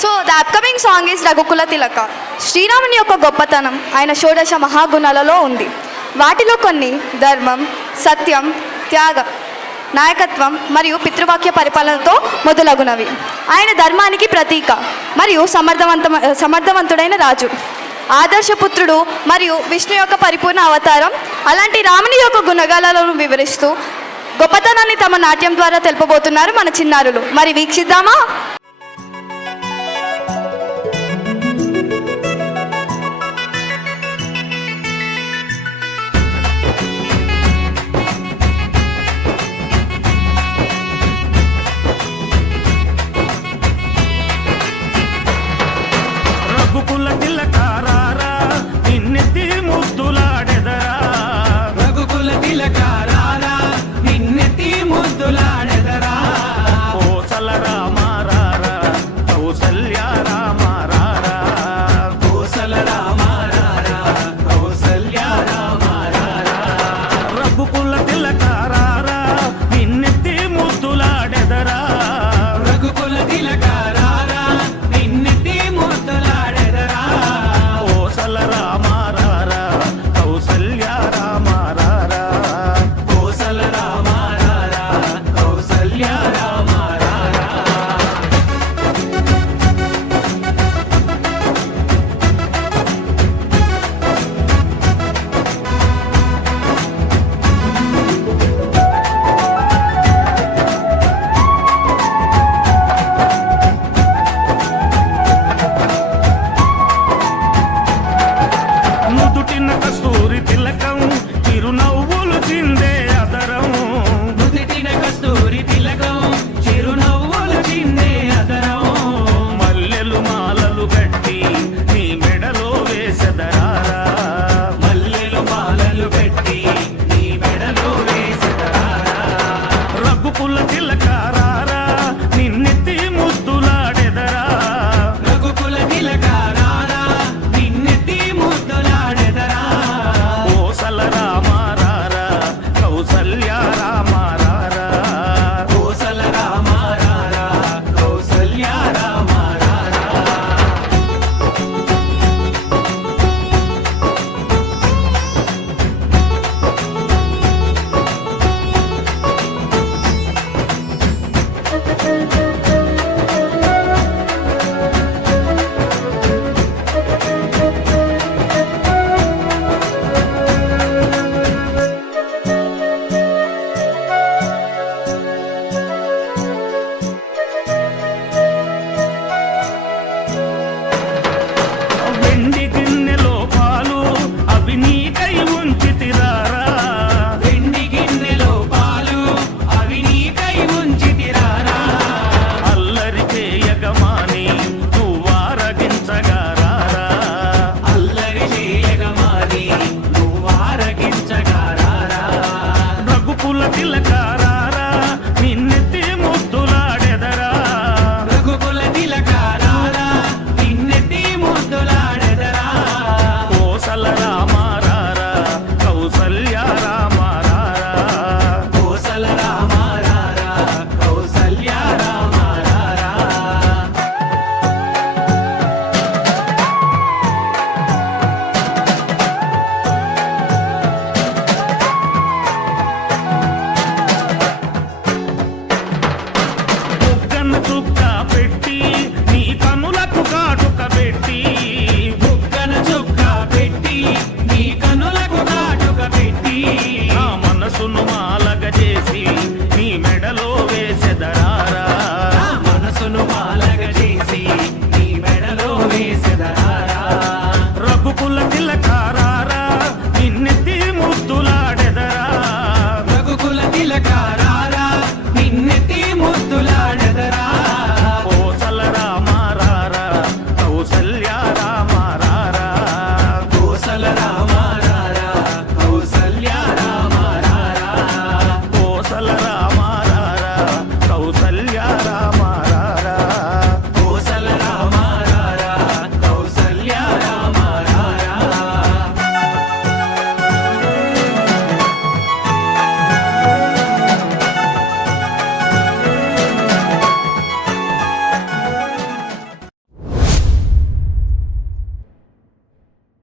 So the upcoming song is Raghukula Tilaka. శ్రీరాముని యొక్క గొప్పతనం ఆయన షోడశ మహాగుణాలలో ఉంది. వాటిలో కొన్ని ధర్మం, సత్యం, త్యాగం, నాయకత్వం మరియు పితృవాక్య పరిపాలనతో మొదలగునవి. ఆయన ధర్మానికి ప్రతీక మరియు సమర్థవంతుడైన రాజు, ఆదర్శపుత్రుడు మరియు విష్ణు యొక్క పరిపూర్ణ అవతారం. అలాంటి రాముని యొక్క గుణగాలను వివరిస్తూ గొప్పతనాన్ని తమ నాట్యం ద్వారా తెలుపబోతున్నారు మన చిన్నారులు. మరి వీక్షిద్దామా? రఘుకుల తిలకారారా నిన్నెత్తి ముద్దులాడెదరా, రఘుకుల తిలకారారా నిన్నెత్తి ముద్దులాడెదరా, కోసల రామారారా కౌసల్య రామారారా, కోసల రామారారా కౌసల్య రామారారా, రఘుకుల తిలకారారా నిన్నెత్తి ముద్దులాడెదరా, రఘుకుల తిలకారారా నిన్నెత్తి ముద్దులాడెదరా, కోసల రామారారా కౌసల్య రామారారా, కోసల రామారారా కౌసల్య రామారారా. నుదుటిన కస్తూరి తిలకం చిరునవ్వులు చిందే అదరం, నుదిటిన కస్తూరి తిలకం చిరునవ్వులు చిందే అదరం, మల్లెలు మాలలు గట్టి నీ మెడలో వేసెదరారా, మల్లెలు మాలలు పెట్టి నీ మెడలో వేసెదరారా, రఘుకుల తిలకారారా నిన్నెత్తి ముద్దులాడెదరా, రఘుకుల తిలకారారా నిన్నెత్తి ముద్దులాడెదరా, కోసల రామారారా కౌసల్య రామారారా, కోసల రామారారా కౌసల్య రామారారా. వెండి గిన్నెలో పాలు అవి నీకై ఉంచితిరారా, వెండి గిన్నెలో పాలు అవి నీకై ఉంచితిరారా, అల్లరి చేయగమాని నువ్వారగించగారారా, అల్లరి చేయగమాని నువ్వారగించగారారా, రఘుకుల తిలకారారా నిన్నెత్తి ముద్దులాడెదరా, రఘుకుల తిలకారారా నిన్నెత్తి ముద్దులాడెదరా, కోసల రామారారా కౌసల్య రామారారా, కోసల రామారారా కౌసల్య రామారారా. బుగ్గన చుక్క